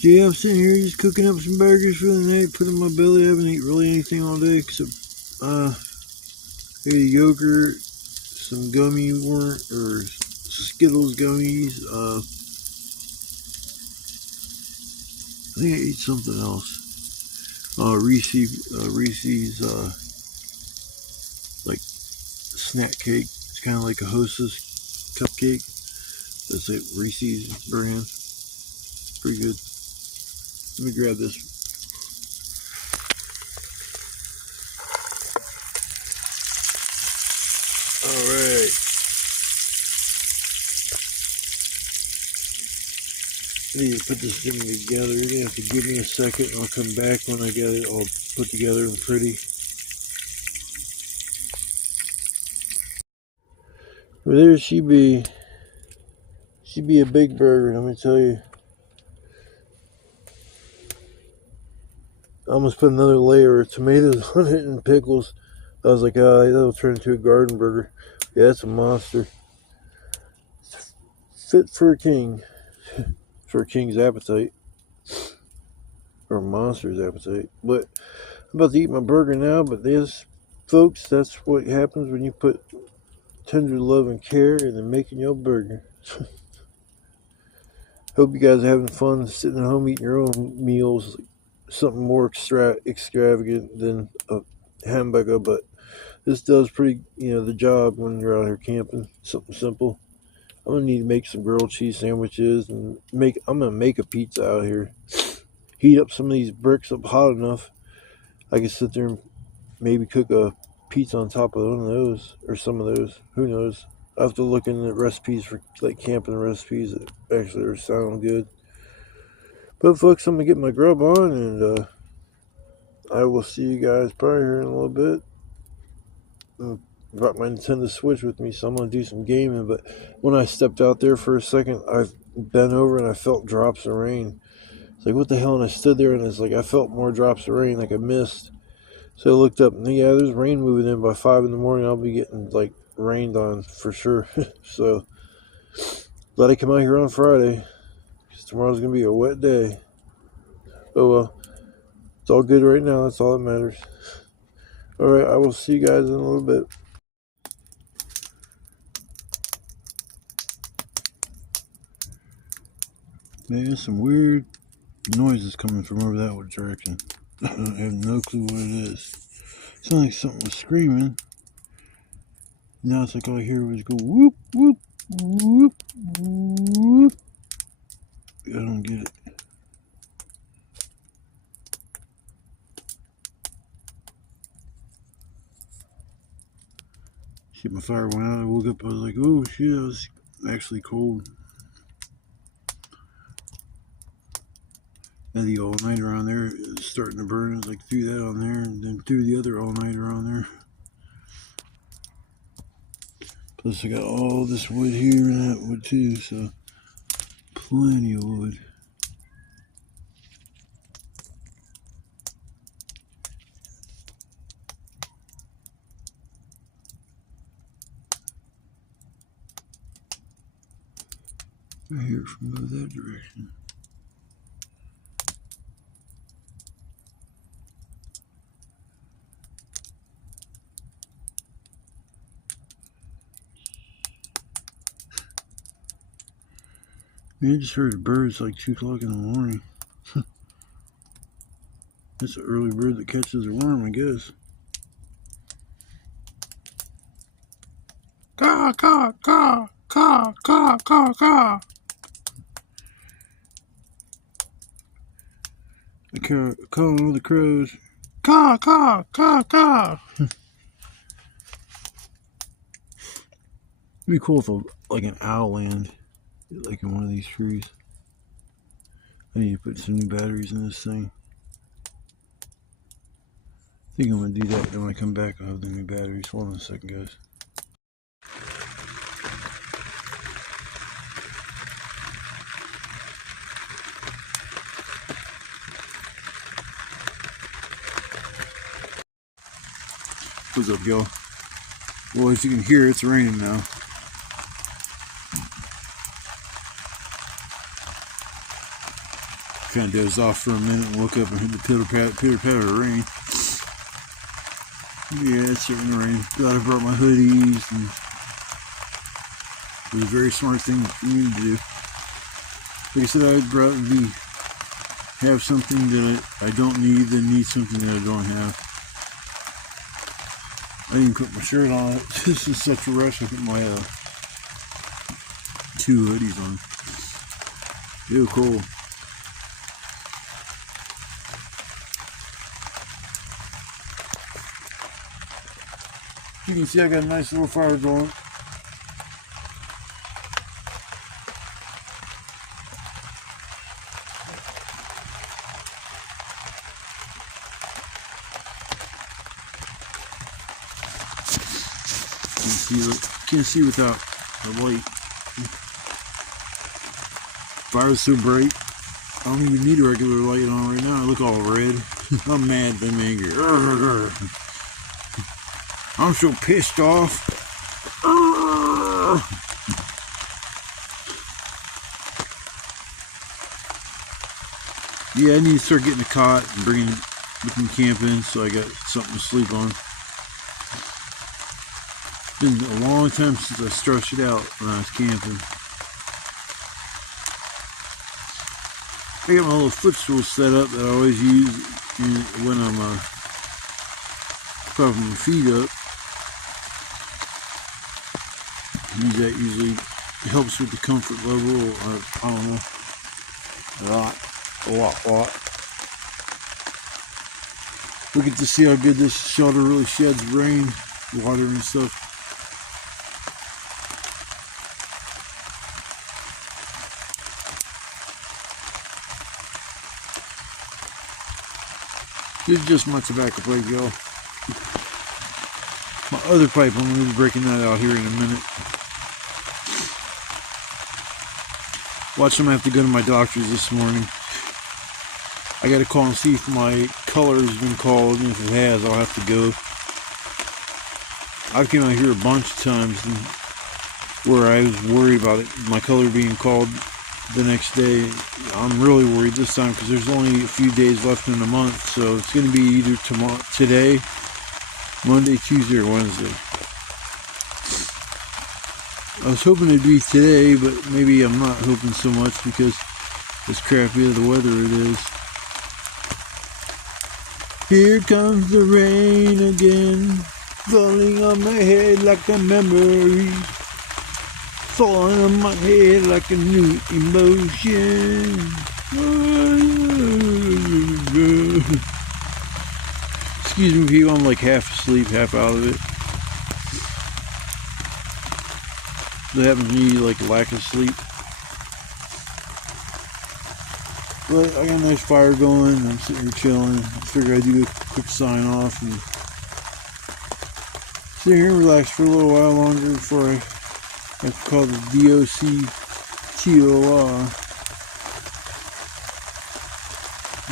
Yeah, I'm sitting here just cooking up some burgers for the night, put in my belly. I haven't eaten really anything all day except maybe yogurt, some gummy worm or Skittles gummies. I think I ate something else. Reese's like snack cake. It's kind of like a Hostess cupcake. That's it, Reese's brand. Pretty good. Let me grab this. Alright. I need to put this thing together. You're going to have to give me a second, and I'll come back when I get it all put together and pretty. Well, there she be. She'd be a big burger, let me tell you. I almost put another layer of tomatoes on it and pickles. I was like, that'll turn into a garden burger. Yeah, it's a monster. Fit for a king. For a king's appetite. Or a monster's appetite. But I'm about to eat my burger now, but folks, that's what happens when you put tender love and care into making your burger. Hope you guys are having fun sitting at home eating your own meals. Something more extravagant than a hamburger, but this does pretty, the job when you're out here camping. Something simple. I'm gonna need to make some grilled cheese sandwiches and I'm gonna make a pizza out here. Heat up some of these bricks up hot enough. I can sit there and maybe cook a pizza on top of one of those or some of those. Who knows? I have to look into recipes for like camping recipes that actually are sound good. But folks, I'm gonna get my grub on, and I will see you guys probably here in a little bit. I brought my Nintendo Switch with me, so I'm gonna do some gaming. But when I stepped out there for a second, I bent over and I felt drops of rain. It's like, what the hell? And I stood there and it's like I felt more drops of rain, like I missed. So I looked up and yeah, there's rain moving in. By 5 in the morning, I'll be getting like rained on for sure. So glad I come out here on Friday, because tomorrow's gonna be a wet day. Oh well, it's all good right now. That's all that matters. All right, I will see you guys in a little bit. Man, some weird noises coming from over that direction. I have no clue what it is. It sounded like something was screaming. Now it's like all I hear was go whoop, whoop, whoop, whoop. I don't get it. Shit, my fire went out. I woke up, I was like, oh shit, I was actually cold. And the all-nighter on there is starting to burn. I was like, threw that on there and then threw the other all-nighter on there. Plus I got all this wood here and that wood too, so plenty of wood. I hear it from over that direction. Man, I just heard a bird. It's like 2 o'clock in the morning. It's an early bird that catches a worm, I guess. Caw, caw, caw, caw, caw, caw, caw. I calling all the crows. Caw, caw, caw, caw. It'd be cool if like an owl landed, like in one of these trees. I need to put some new batteries in this thing. I think I'm gonna do that. Then when I come back, I'll have the new batteries. Hold on a second, guys. What's up, y'all? Well, as you can hear, it's raining now. Kind of dozed off for a minute and woke up and hit the pitter patter of rain. Yeah, it's starting to rain. Glad I brought my hoodies, and it was a very smart thing for me to do. Like I said, I'd rather have something that I don't need than need something that I don't have. I didn't put my shirt on. This is such a rush. I put my 2 hoodies on. Ew, cold. You can see I got a nice little fire going. Can't see without the light. Fire's so bright, I don't even need a regular light on right now. I look all red. I'm mad, I'm angry. I'm so pissed off. Yeah, I need to start getting a cot and bringing me camping so I got something to sleep on. It's been a long time since I stretched it out when I was camping. I got my little footstool set up that I always use when I'm propping my feet up. That usually helps with the comfort level. I don't know. A lot. We get to see how good this shelter really sheds rain, water, and stuff. This is just my tobacco pipe, y'all. My other pipe, I'm going to be breaking that out here in a minute. Watch, I'm going to have to go to my doctor's this morning. I gotta call and see if my color has been called, and if it has, I'll have to go. I've came out here a bunch of times where I was worried about it, my color being called the next day. I'm really worried this time because there's only a few days left in the month, so it's going to be either today, Monday, Tuesday, or Wednesday. I was hoping it'd be today, but maybe I'm not hoping so much because as crappy as the weather it is. Here comes the rain again, falling on my head like a memory, falling on my head like a new emotion. Excuse me people, I'm like half asleep, half out of it. That happens to me, like lack of sleep. But I got a nice fire going, I'm sitting here chilling. I figure I'd do a quick sign off and sit here and relax for a little while longer before I have to call the DOC-TOR.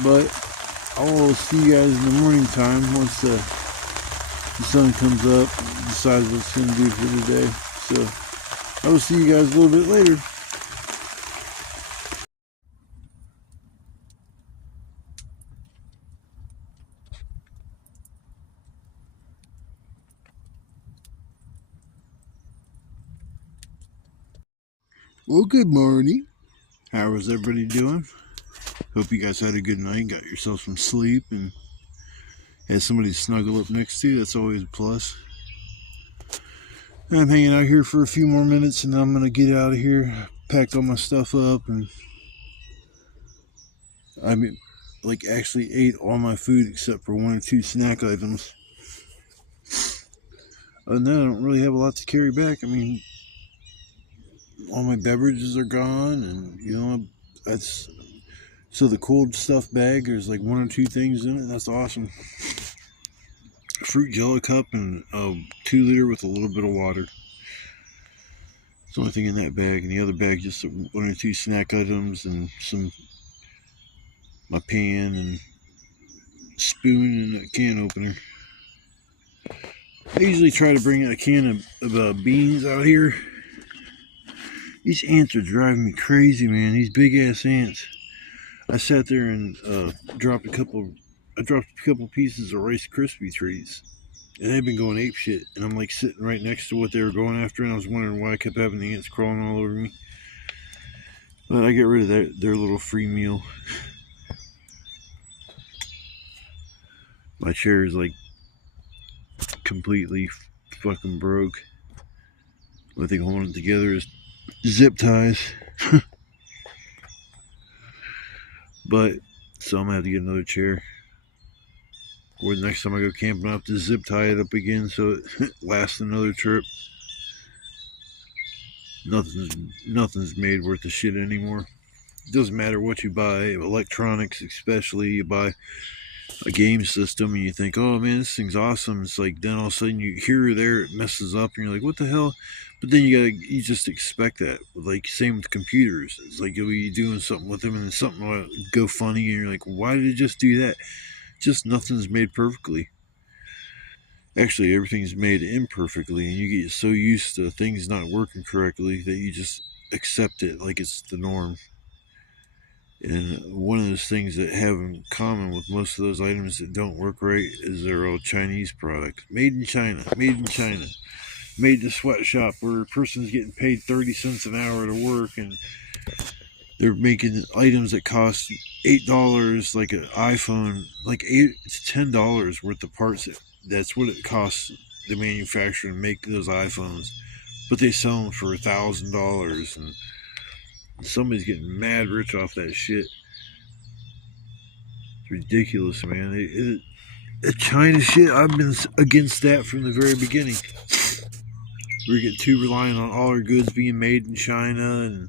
But I will see you guys in the morning time once the sun comes up and decides what it's going to do for the day. So I will see you guys a little bit later. Well, good morning. How was everybody doing? Hope you guys had a good night, got yourself some sleep, and had somebody to snuggle up next to. That's always a plus. I'm hanging out here for a few more minutes, and then I'm going to get out of here. Packed all my stuff up, and I mean, like actually ate all my food except for 1 or 2 snack items. Other than that, I don't really have a lot to carry back. I mean, all my beverages are gone, and you know, that's so the cold stuff bag, there's like 1 or 2 things in it. That's awesome. A fruit jello cup and a 2-liter with a little bit of water. It's the only thing in that bag. And the other bag, just 1 or 2 snack items and my pan and spoon and a can opener. I usually try to bring a can of beans out here. These ants are driving me crazy, man. These big ass ants. I sat there and dropped a couple pieces of Rice Krispie treats, and they've been going ape shit. And I'm like sitting right next to what they were going after, and I was wondering why I kept having the ants crawling all over me. But I get rid of their little free meal. My chair is like completely fucking broke. The only thing holding it together is zip ties. But so I'm gonna have to get another chair. Or the next time I go camping, I have to zip tie it up again so it lasts another trip. Nothing's made worth of shit anymore. It doesn't matter what you buy, electronics especially. You buy a game system and you think, oh man, this thing's awesome. It's like then all of a sudden you here or there it messes up and you're like, what the hell? But then you just expect that. Like same with computers. It's like you'll be doing something with them and then something will go funny and you're like, why did it just do that? Just nothing's made perfectly. Actually, everything's made imperfectly, and you get so used to things not working correctly that you just accept it like it's the norm. And one of those things that have in common with most of those items that don't work right is they're all Chinese products. Made in China. Made in China. Made in a sweatshop where a person's getting paid 30 cents an hour to work, and they're making items that cost $8, like an iPhone, like $8 to $10 worth of parts. That's what it costs the manufacturer to make those iPhones, but they sell them for $1,000, and somebody's getting mad rich off that shit. It's ridiculous, man. China shit, I've been against that from the very beginning. We get too reliant on all our goods being made in China, and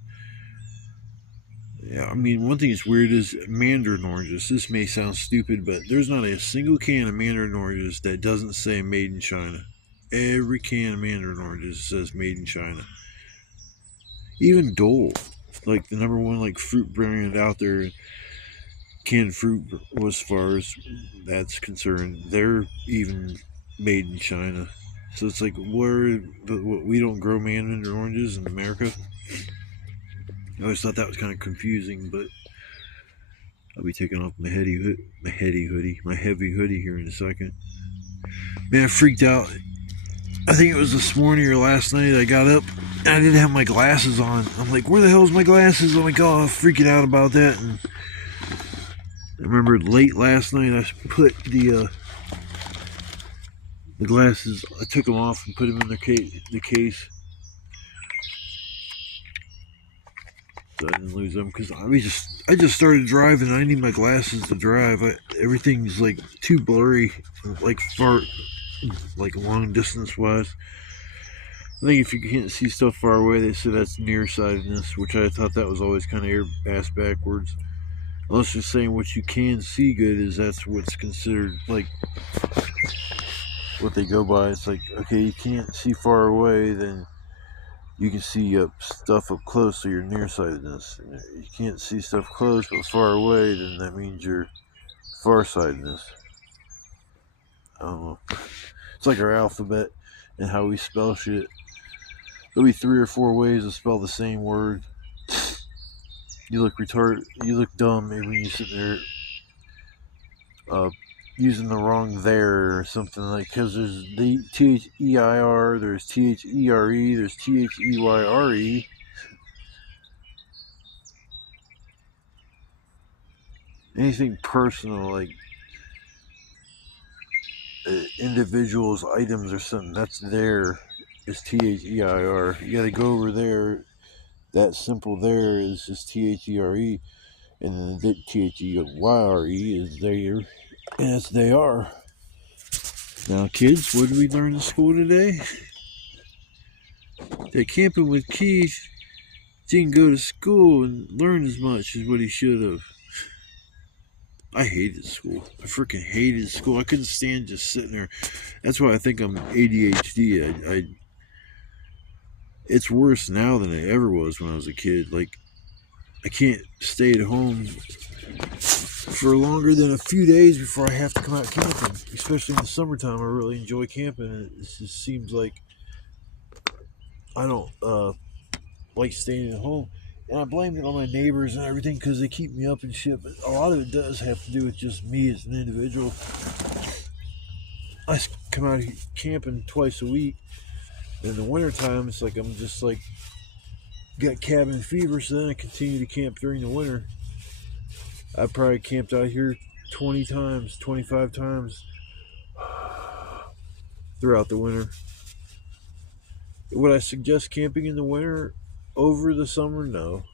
yeah, I mean, one thing that's weird is mandarin oranges. This may sound stupid, but there's not a single can of mandarin oranges that doesn't say made in China. Every can of mandarin oranges says made in China. Even Dole, like the #1 like fruit brand out there, canned fruit, as far as that's concerned, they're even made in China. So it's like, what, we don't grow mandarin oranges in America. I always thought that was kind of confusing, but I'll be taking off my heavy hoodie here in a second. Man, I freaked out. I think it was this morning or last night. I got up and I didn't have my glasses on. I'm like, where the hell's my glasses? I'm like, oh, I'm freaking out about that. And I remember late last night I put the glasses. I took them off and put them in the case. So I didn't lose them because I just started driving. I need my glasses to drive. Everything's like too blurry, like far, like long distance wise. I think if you can't see stuff far away, they say that's nearsightedness, which I thought that was always kind of ass backwards. Unless they're saying what you can see good is that's what's considered like what they go by. It's like, okay, you can't see far away, then you can see stuff up close, so you're nearsightedness. You can't see stuff close but far away, then that means you're farsightedness. I don't know. It's like our alphabet and how we spell shit. There'll be 3 or 4 ways to spell the same word. You look retarded. You look dumb maybe when you sit there using the wrong there or something, like, because there's the Their, there's There, there's Theyre. Anything personal, like individuals, items, or something, that's there is Their. You gotta go over there. That simple there is just There, and then the Theyre is there, and it's they are. Now, kids, what did we learn in school today? That camping with Keith didn't go to school and learn as much as what he should have. I hated school. I freaking hated school. I couldn't stand just sitting there. That's why I think I'm ADHD. It's worse now than it ever was when I was a kid. Like, I can't stay at home for longer than a few days before I have to come out camping. Especially in the summertime, I really enjoy camping. And it just seems like I don't like staying at home. And I blame it on my neighbors and everything because they keep me up and shit. But a lot of it does have to do with just me as an individual. I come out camping twice a week. In the wintertime, it's like I'm just like got cabin fever, so then I continue to camp during the winter. I probably camped out here 20 times, 25 times throughout the winter. Would I suggest camping in the winter over the summer? No.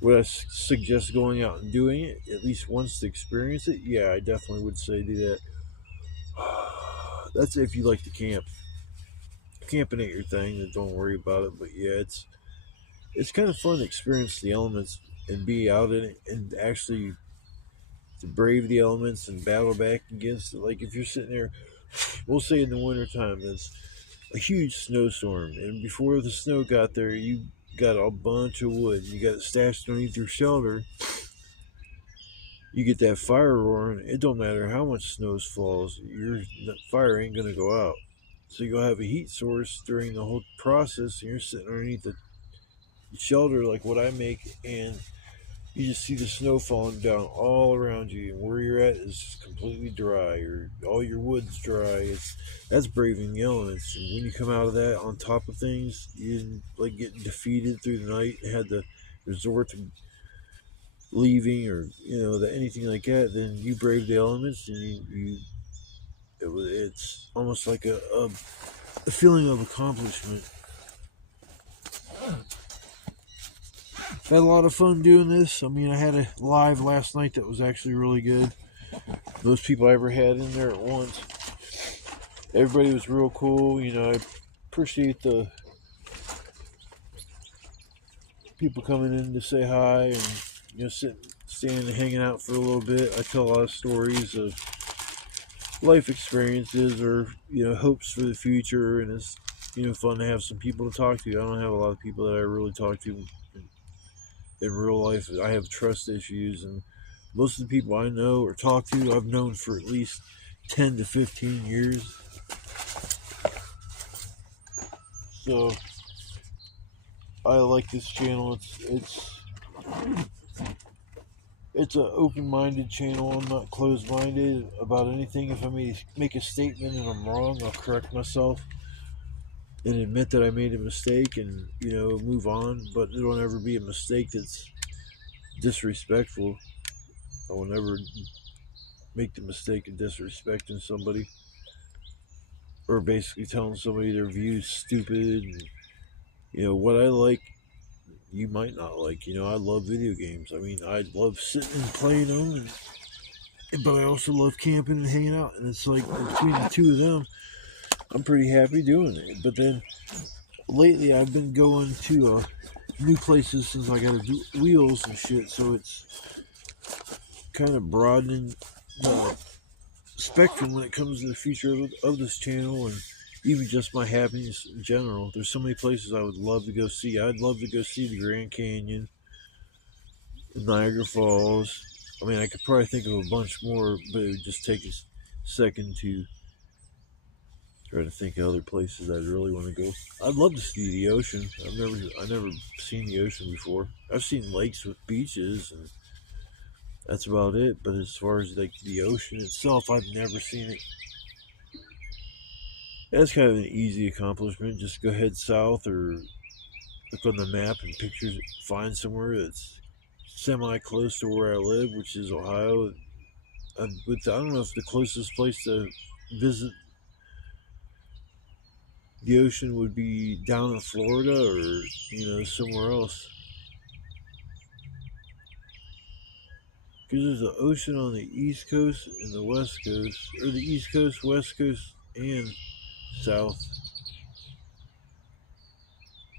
Would I suggest going out and doing it at least once to experience it? Yeah, I definitely would say do that. That's if you like to camp. Camping ain't your thing, then don't worry about it. But yeah, it's kind of fun to experience the elements and be out in it and actually to brave the elements and battle back against it. Like if you're sitting there, we'll say in the wintertime, there's a huge snowstorm, and before the snow got there, you got a bunch of wood. You got it stashed underneath your shelter. You get that fire roaring. It don't matter how much snow falls, your fire ain't gonna go out. So you'll have a heat source during the whole process, and you're sitting underneath the shelter like what I make, and you just see the snow falling down all around you, and where you're at is completely dry, or all your wood's dry. That's braving the elements. And when you come out of that on top of things, you didn't like getting defeated through the night and had to resort to leaving or anything like that. Then you brave the elements, and it's almost like a feeling of accomplishment. I had a lot of fun doing this. I mean, I had a live last night that was actually really good. Most people I ever had in there at once. Everybody was real cool. I appreciate the people coming in to say hi and standing and hanging out for a little bit. I tell a lot of stories of life experiences or hopes for the future, and it's fun to have some people to talk to. I don't have a lot of people that I really talk to in real life. I have trust issues, and Most of the people I know or talk to, I've known for at least 10 to 15 years. So I like this channel. It's an open-minded channel. I'm not closed-minded about anything. If I make a statement and I'm wrong, I'll correct myself and admit that I made a mistake and, move on. But it won't ever be a mistake that's disrespectful. I will never make the mistake of disrespecting somebody or basically telling somebody their view's stupid. And, what I like, you might not like. I love video games. I mean, I love sitting and playing them, but I also love camping and hanging out. And it's like between the two of them, I'm pretty happy doing it. But then lately, I've been going to new places since I got to do wheels and shit. So it's kind of broadening the spectrum when it comes to the future of this channel and even just my happiness in general. There's so many places I would love to go see. I'd love to go see the Grand Canyon, Niagara Falls. I mean, I could probably think of a bunch more, but it would just take a second to try to think of other places I'd really want to go. I'd love to see the ocean. I've never seen the ocean before. I've seen lakes with beaches, and that's about it. But as far as like the ocean itself, I've never seen it. That's kind of an easy accomplishment. Just go head south or look on the map and pictures, find somewhere that's semi close to where I live, which is Ohio. I don't know if the closest place to visit the ocean would be down in Florida or, somewhere else. Because there's an ocean on the East Coast and the West Coast, or the East Coast, West Coast, and South.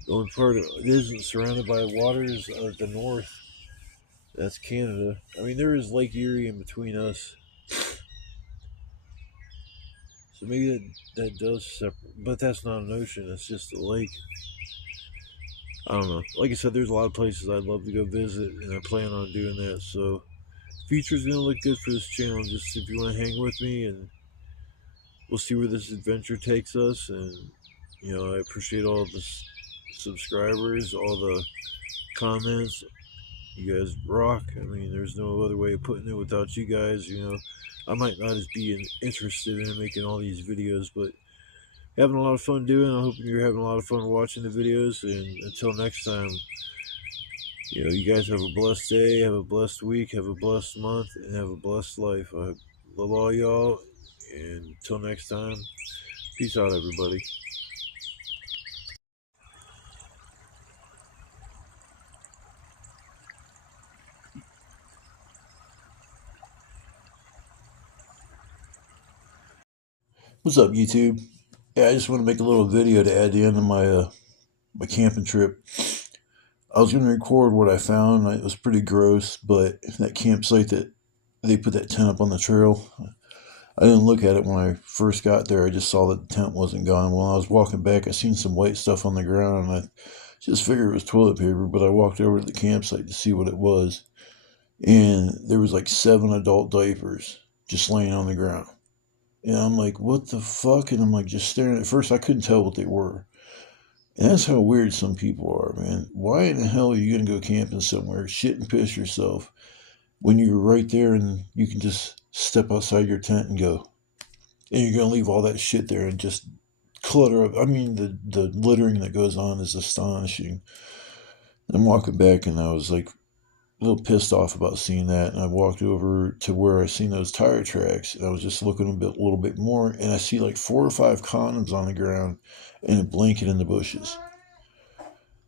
The only part that isn't surrounded by water is the North. That's Canada. I mean, there is Lake Erie in between us. So maybe that does separate, but that's not an ocean. That's just a lake. I don't know. Like I said, there's a lot of places I'd love to go visit, and I plan on doing that. So, future's gonna look good for this channel. Just if you want to hang with me, and we'll see where this adventure takes us. And I appreciate all the subscribers, all the comments. You guys rock. I mean, there's no other way of putting it without you guys. I might not as be interested in making all these videos, but having a lot of fun doing. I hope you're having a lot of fun watching the videos. And until next time, you guys have a blessed day, have a blessed week, have a blessed month, and have a blessed life. I love all y'all. And until next time, peace out, everybody. What's up, YouTube? Yeah, I just want to make a little video to add the end of my camping trip. I was going to record what I found. It was pretty gross, but that campsite that they put that tent up on the trail, I didn't look at it when I first got there. I just saw that the tent wasn't gone. When I was walking back, I seen some white stuff on the ground, and I just figured it was toilet paper, but I walked over to the campsite to see what it was, and there was like 7 adult diapers just laying on the ground. And I'm like, what the fuck? And I'm like, just staring. At first, I couldn't tell what they were. And that's how weird some people are, man. Why in the hell are you going to go camping somewhere, shit and piss yourself, when you're right there and you can just step outside your tent and go? And you're going to leave all that shit there and just clutter up. I mean, the littering that goes on is astonishing. I'm walking back and I was like a little pissed off about seeing that, and I walked over to where I seen those tire tracks, and I was just looking a little bit more, and I see like 4 or 5 condoms on the ground and a blanket in the bushes.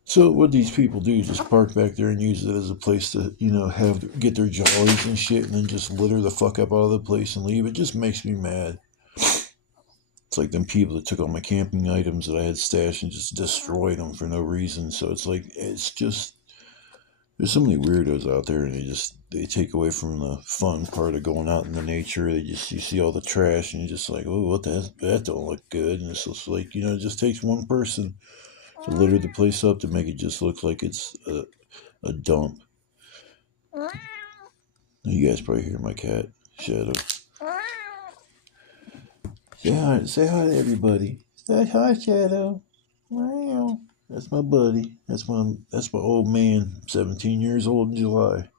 So what these people do is just park back there and use it as a place to, get their jollies and shit, and then just litter the fuck up out of the place and leave. It just makes me mad. It's like them people that took all my camping items that I had stashed and just destroyed them for no reason. So it's just, there's so many weirdos out there, and they take away from the fun part of going out in the nature. You see all the trash, and you're just like, oh, what that don't look good. And it's just like, it just takes one person to litter the place up to make it just look like it's a dump. You guys probably hear my cat, Shadow. Say hi to everybody. Say hi, Shadow. Meow. That's my buddy. That's my old man. 17 years old in July.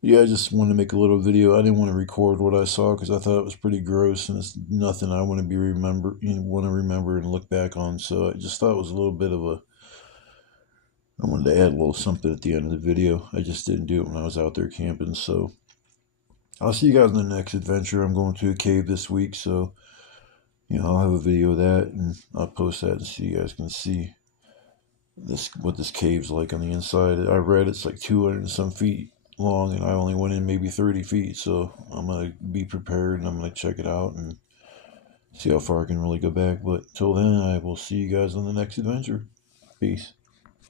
Yeah, I just wanted to make a little video. I didn't want to record what I saw because I thought it was pretty gross, and it's nothing I want to remember and look back on. So I just thought it was a little bit of a. I wanted to add a little something at the end of the video. I just didn't do it when I was out there camping. So I'll see you guys in the next adventure. I'm going to a cave this week, so I'll have a video of that, and I'll post that so you guys can see what this cave's like on the inside. I read it's like 200 and some feet long, and I only went in maybe 30 feet, so I'm gonna be prepared and I'm gonna check it out and see how far I can really go back. But till then, I will see you guys on the next adventure. Peace.